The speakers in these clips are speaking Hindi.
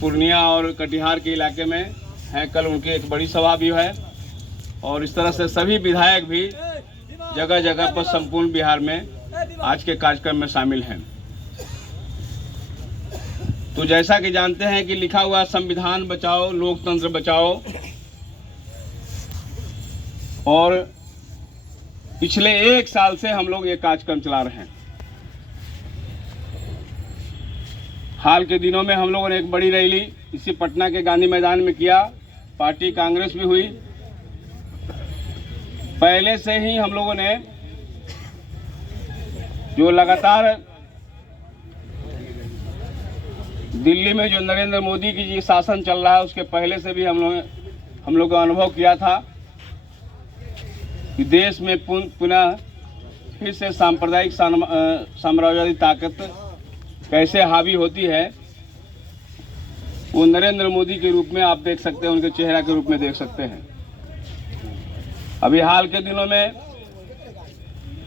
पूर्णिया और कटिहार के इलाके में हैं। कल उनकी एक बड़ी सभा भी है और इस तरह से सभी विधायक भी जगह जगह पर संपूर्ण बिहार में आज के कार्यक्रम में शामिल हैं। तो जैसा कि जानते हैं कि लिखा हुआ संविधान बचाओ लोकतंत्र बचाओ, और पिछले 1 साल से हम लोग ये कार्यक्रम चला रहे हैं। हाल के दिनों में हम लोगों ने एक बड़ी रैली इसी पटना के गांधी मैदान में किया, पार्टी कांग्रेस भी हुई। पहले से ही हम लोगों ने जो लगातार दिल्ली में जो नरेंद्र मोदी की जी शासन चल रहा है उसके पहले से भी हम लोग का अनुभव किया था कि देश में पुनः फिर से सांप्रदायिक साम्राज्यवादी ताकत कैसे हावी होती है, वो नरेंद्र मोदी के रूप में आप देख सकते हैं, उनके चेहरा के रूप में देख सकते हैं। अभी हाल के दिनों में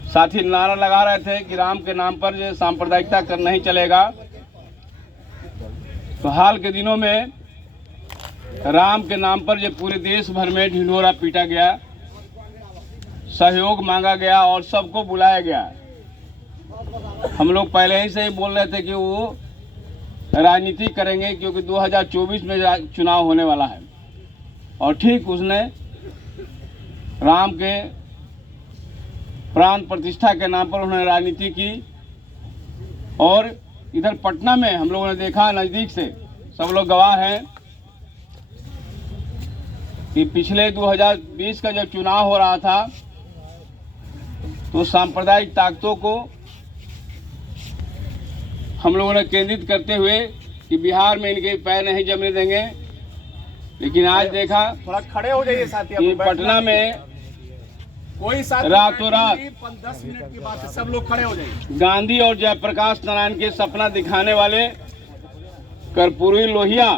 साथी नारा लगा रहे थे कि राम के नाम पर जो सांप्रदायिकता कर नहीं चलेगा। तो हाल के दिनों में राम के नाम पर जो पूरे देश भर में ढिंढोरा पीटा गया, सहयोग मांगा गया और सबको बुलाया गया। हम लोग पहले ही से ही बोल रहे थे कि वो राजनीति करेंगे क्योंकि 2024 में चुनाव होने वाला है, और ठीक उसने राम के प्राण प्रतिष्ठा के नाम पर उन्होंने राजनीति की। और इधर पटना में हम लोगों ने देखा नज़दीक से, सब लोग गवाह हैं कि पिछले 2020 का जब चुनाव हो रहा था तो सांप्रदायिक ताकतों को हम लोगों ने केंद्रित करते हुए कि बिहार में इनके पैर नहीं जमने देंगे। लेकिन आज देखा थोड़ा खड़े हो जाइए साथी, कि पटना में कोई साथी रातों रात 10 मिनट की बात है, सब लोग खड़े हो जाइए। गांधी और जयप्रकाश नारायण के सपना दिखाने वाले कर्पूरी लोहिया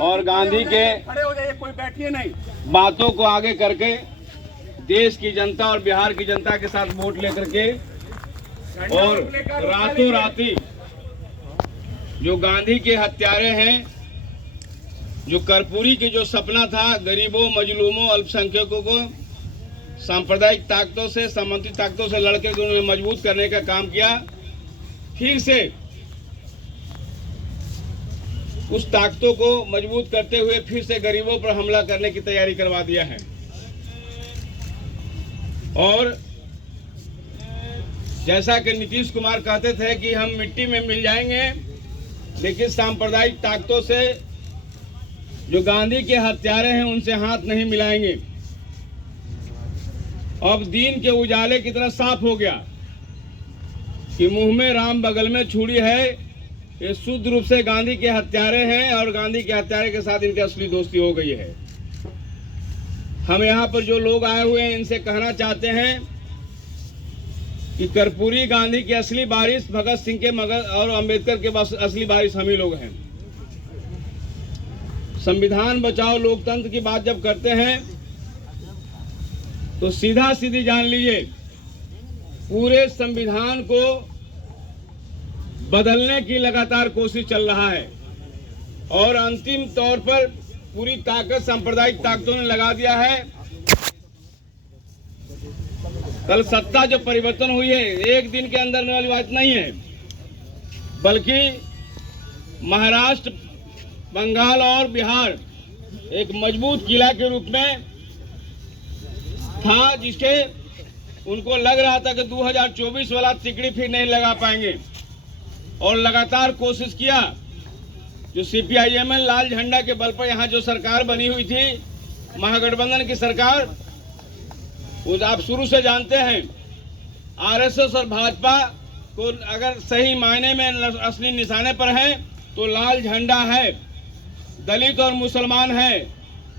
और गांधी के खड़े हो जाइए, कोई बैठिए नहीं। बातों को आगे करके देश की जनता और बिहार की जनता के साथ वोट लेकर के और रातों राती जो गांधी के हत्यारे हैं, जो कर्पूरी के जो सपना था गरीबों मजलूमों अल्पसंख्यकों को सांप्रदायिक ताकतों से सामंती ताकतों से लड़कर उन्होंने मजबूत करने का काम किया, फिर से उस ताकतों को मजबूत करते हुए फिर से गरीबों पर हमला करने की तैयारी करवा दिया है। और जैसा कि नीतीश कुमार कहते थे कि हम मिट्टी में मिल जाएंगे, लेकिन सांप्रदायिक ताकतों से जो गांधी के हत्यारे हैं उनसे हाथ नहीं मिलाएंगे। अब दिन के उजाले की तरह साफ हो गया कि मुंह में राम बगल में छुरी है, ये शुद्ध रूप से गांधी के हत्यारे हैं और गांधी के हत्यारे के साथ इनकी असली दोस्ती हो गई है। हम यहाँ पर जो लोग आए हुए हैं इनसे कहना चाहते हैं कि कर्पूरी गांधी की असली वारिस भगत सिंह के मगध और अंबेडकर के असली वारिस हम ही लोग हैं। संविधान बचाओ लोकतंत्र की बात जब करते हैं तो सीधा सीधी जान लीजिए, पूरे संविधान को बदलने की लगातार कोशिश चल रहा है और अंतिम तौर पर पूरी ताकत सांप्रदायिक ताकतों ने लगा दिया है। कल सत्ता जो परिवर्तन हुई है एक दिन के अंदर वाली बात नहीं है, बल्कि महाराष्ट्र, बंगाल और बिहार एक मजबूत किला के रूप में था, जिसके उनको लग रहा था कि 2024 वाला तिकड़ी फिर नहीं लगा पाएंगे, और लगातार कोशिश किया। जो CPIML लाल झंडा के बल पर यहाँ जो सरकार बनी हुई थी, महागठबंधन की सरकार, वो आप शुरू से जानते हैं RSS और भाजपा को अगर सही मायने में असली निशाने पर है तो लाल झंडा है, दलित और मुसलमान है,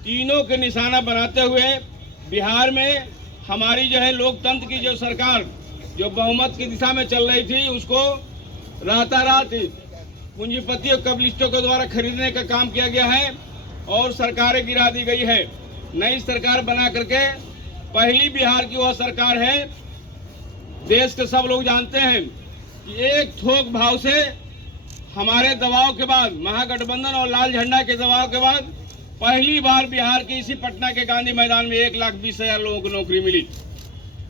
तीनों के निशाना बनाते हुए बिहार में हमारी जो है लोकतंत्र की जो सरकार जो बहुमत की दिशा में चल रही थी उसको रातारात पूंजीपति और कम्युनिस्टों के द्वारा खरीदने का काम किया गया है और सरकारें गिरा दी गई है। नई सरकार बना करके पहली बिहार की वह सरकार है। देश के सब लोग जानते हैं कि एक थोक भाव से हमारे दबाव के बाद, महागठबंधन और लाल झंडा के दबाव के बाद पहली बार बिहार के इसी पटना के गांधी मैदान में 1,20,000 लोगों को नौकरी मिली।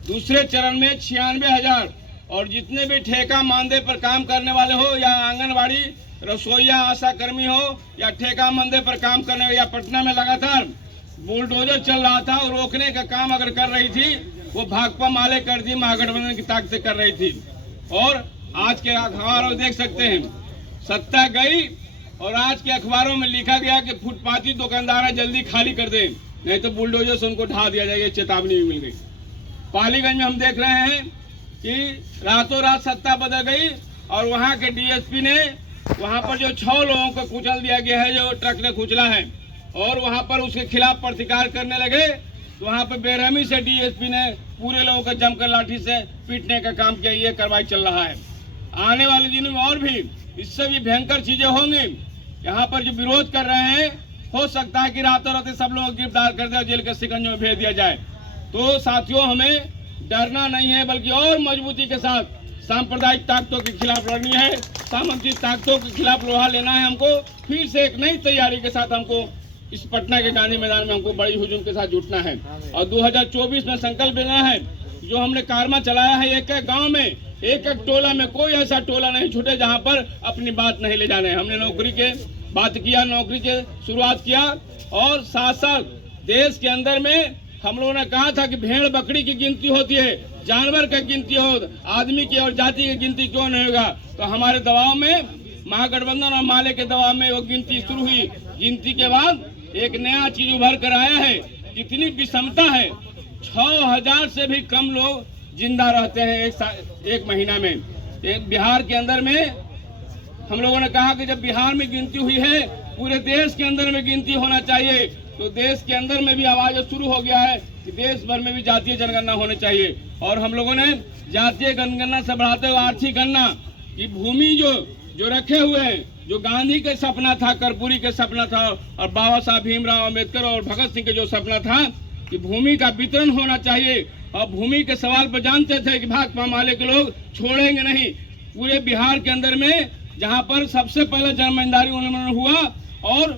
दूसरे चरण में 96,000, और जितने भी ठेका मानदे पर काम करने वाले हो, या आंगनबाड़ी रसोईया आशा कर्मी हो, या ठेका मानदे पर काम करने, या पटना में लगातार बुलडोजर चल रहा था और रोकने का काम अगर कर रही थी, वो भाकपा माले कर दी, महागठबंधन की ताकत से कर रही थी। और आज के अखबारों में देख सकते हैं, सत्ता गई और आज के अखबारों में लिखा गया कि फुटपाथी दुकानदार जल्दी खाली कर दें, नहीं तो बुलडोजर से उनको ढा दिया जाएगा। चेतावनी भी मिल गई। पालीगंज में हम देख रहे हैं कि रातों रात सत्ता बदल गई और वहां के डीएसपी ने वहां पर जो 6 लोगों को कुचल दिया गया है, जो ट्रक ने कुचला है, और वहां पर उसके खिलाफ प्रतिकार करने लगे, तो वहां पर बेरहमी से डीएसपी ने पूरे लोगों को जमकर लाठी से पीटने का काम किया। ये कार्रवाई चल रहा है। आने वाले दिनों में और भी इससे भी भयंकर चीजें होंगी। यहाँ पर जो विरोध कर रहे हैं, हो सकता है कि रातों रात सब लोग गिरफ्तार कर दिया, जेल के शिकंजे में भेज दिया जाए। तो साथियों, हमें डरना नहीं है, बल्कि और मजबूती के साथ सांप्रदायिक ताकतों के खिलाफ लड़नी है, सामंती ताकतों के खिलाफ लोहा लेना है। हमको फिर से एक नई तैयारी के साथ हमको इस पटना के गांधी मैदान में हमको बड़ी हुजूम के साथ जुटना है और 2024 में संकल्प लेना है। जो हमने कारवा चलाया है, एक एक गाँव में, एक एक टोला में कोई ऐसा टोला नहीं छूटे जहाँ पर अपनी बात नहीं ले जाने। हमने नौकरी के बात किया, नौकरी के शुरुआत किया, और साथ साथ देश के अंदर में हम लोगों ने कहा था कि भेड़ बकरी की गिनती होती है, जानवर की गिनती हो, आदमी की और जाति की गिनती क्यों नहीं होगा। तो हमारे दबाव में, महागठबंधन और माले के दबाव में वो गिनती शुरू हुई। गिनती के बाद एक नया चीज उभर कर आया है। जितनी विषमता है, 6,000 से भी कम लोग जिंदा रहते हैं एक महीना में। बिहार के अंदर में हम लोगों ने कहा कि जब बिहार में गिनती हुई है, पूरे देश के अंदर में गिनती होना चाहिए। तो देश के अंदर में भी आवाज शुरू हो गया है कि देश भर में भी जातीय जनगणना होनी चाहिए। और हम लोगों ने जातीय जनगणना से बढ़ाते हुए आर्थिक गणना की भूमि जो रखे हुए हैं, जो गांधी के सपना था, कर्पूरी के सपना था, और बाबा साहब भीमराव अम्बेडकर और भगत सिंह के जो सपना था कि भूमि का वितरण होना चाहिए। और भूमि के सवाल पर जानते थे कि भाकपा माले के लोग छोड़ेंगे नहीं। पूरे बिहार के अंदर में जहां पर सबसे पहले जमींदारी उन्मूलन हुआ और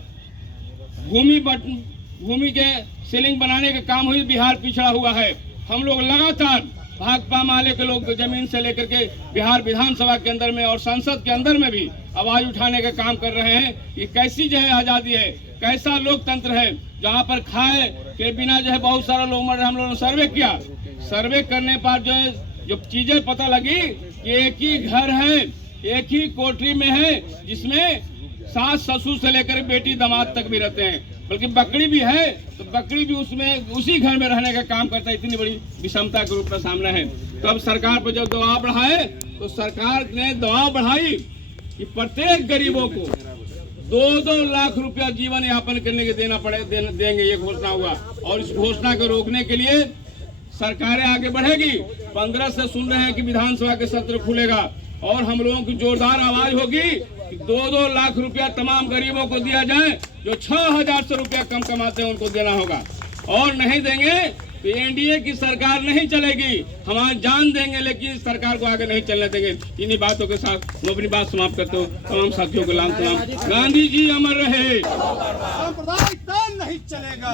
भूमि के सीलिंग बनाने का काम हुई, बिहार पिछड़ा हुआ है। हम लोग लगातार भाकपा माले के लोग जमीन से लेकर के बिहार विधानसभा के अंदर में और संसद के अंदर में भी आवाज उठाने का काम कर रहे हैं। ये कैसी जो है आजादी है, कैसा लोकतंत्र है, जहाँ पर खाए के बिना जो है बहुत सारा लोग मर रहे। हम लोगों ने सर्वे किया, सर्वे करने पर जो चीजें पता लगी कि एक ही घर है, एक ही कोठरी में है, जिसमें सास ससुर से लेकर बेटी दामाद तक भी रहते हैं, बल्कि बकरी भी है, तो बकरी भी उसमें उसी घर में रहने का काम करता है। इतनी बड़ी विषमता के रूप में सामने है। तो अब सरकार पर जब दबाव बढ़ाए, तो सरकार ने दबाव बढ़ाई कि प्रत्येक गरीबों को 2-2 लाख रुपया जीवन यापन करने के देंगे, ये घोषणा हुआ। और इस घोषणा को रोकने के लिए सरकारें आगे बढ़ेगी। 15 से सुन रहे हैं कि विधानसभा के सत्र खुलेगा और हम लोगों की जोरदार आवाज होगी कि 2-2 लाख रुपया तमाम गरीबों को दिया जाए। जो 6,000 से रुपया कम कमाते हैं उनको देना होगा, और नहीं देंगे तो एनडीए की सरकार नहीं चलेगी। हम जान देंगे, लेकिन सरकार को आगे नहीं चलने देंगे। इन्हीं बातों के साथ मैं अपनी बात समाप्त करता हूँ। तमाम साथियों को सलाम। गांधी जी अमर रहे। सांप्रदायिक दल नहीं चलेगा।